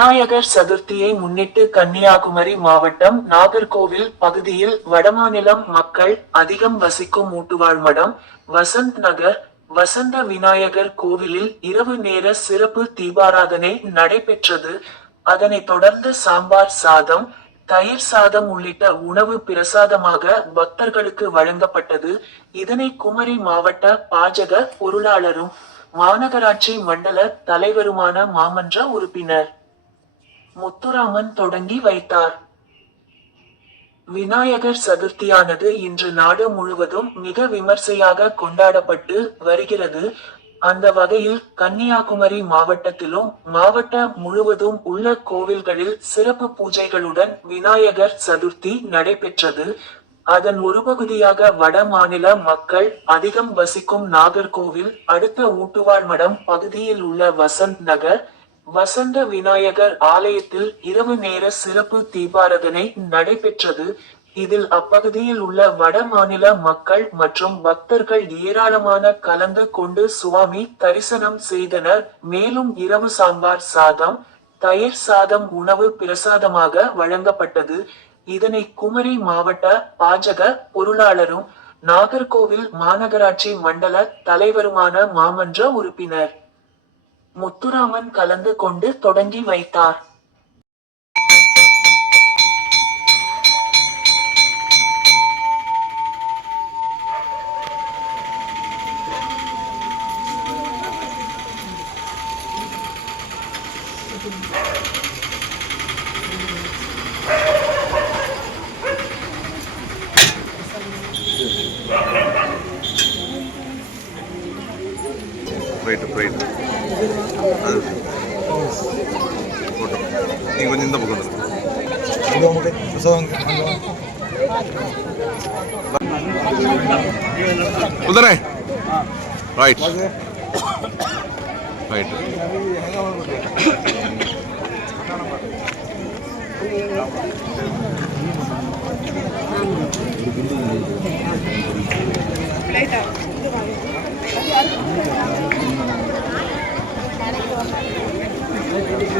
விநாயகர் சதுர்த்தியை முன்னிட்டு கன்னியாகுமரி மாவட்டம் நாகர்கோவில் பகுதியில் வடமாநிலம் மக்கள் அதிகம் வசிக்கும் ஊட்டுவாழ் மடம் வசந்த் நகர். வசந்த விநாயகர் கோவிலில் இரவு நேர சிறப்பு தீபாராதனை நடைபெற்றது. அதனைத் தொடர்ந்து சாம்பார் சாதம் தயிர் சாதம் உள்ளிட்ட உணவு பிரசாதமாக பக்தர்களுக்கு வழங்கப்பட்டது. இதனை குமரி மாவட்ட பாஜக பொருளாளரும் மாநகராட்சி மண்டல தலைவருமான மாமன்ற உறுப்பினர். முத்துராமன் தொடங்கி வைத்தார். விநாயகர் சதுர்த்தியானது இன்று நாடு முழுவதும் மிக விமர்சையாக கொண்டாடப்பட்டு வருகிறது. அந்த வகையில் கன்னியாகுமரி மாவட்டத்திலும் மாவட்ட முழுவதும் உள்ள கோவில்களில் சிறப்பு பூஜைகளுடன் விநாயகர் சதுர்த்தி நடைபெற்றது. அதன் ஒரு பகுதியாக வட மாநில மக்கள் அதிகம் வசிக்கும் நாகர்கோவில் அடுத்த ஊட்டுவாழ் மடம் பகுதியில் உள்ள வசந்த் நகர் வசந்த விநாயகர் ஆலயத்தில் இரவு நேர சிறப்பு தீபாரதனை நடைபெற்றது. இதில் அப்பகுதியில் உள்ள வட மாநில மக்கள் மற்றும் பக்தர்கள் ஏராளமான கலந்து கொண்டு சுவாமி தரிசனம் செய்தனர். மேலும் இரவு சாம்பார் சாதம் தயிர் சாதம் உணவு பிரசாதமாக வழங்கப்பட்டது. இதனை குமரி மாவட்ட பாஜக பொருளாளரும் நாகர்கோவில் மாநகராட்சி மண்டல தலைவருமான மாமன்ற உறுப்பினர். முத்துராமன் கலந்து கொண்டு தொடங்கி வைத்தார். போயிட்டு போயிட்டு ನೀವು ಬಂದಿಂದ ಮುಗಿದ್ರು ಕುದುರೆ ರೈಟ್ ರೈಟ್ Later. ஆஃபீஸ்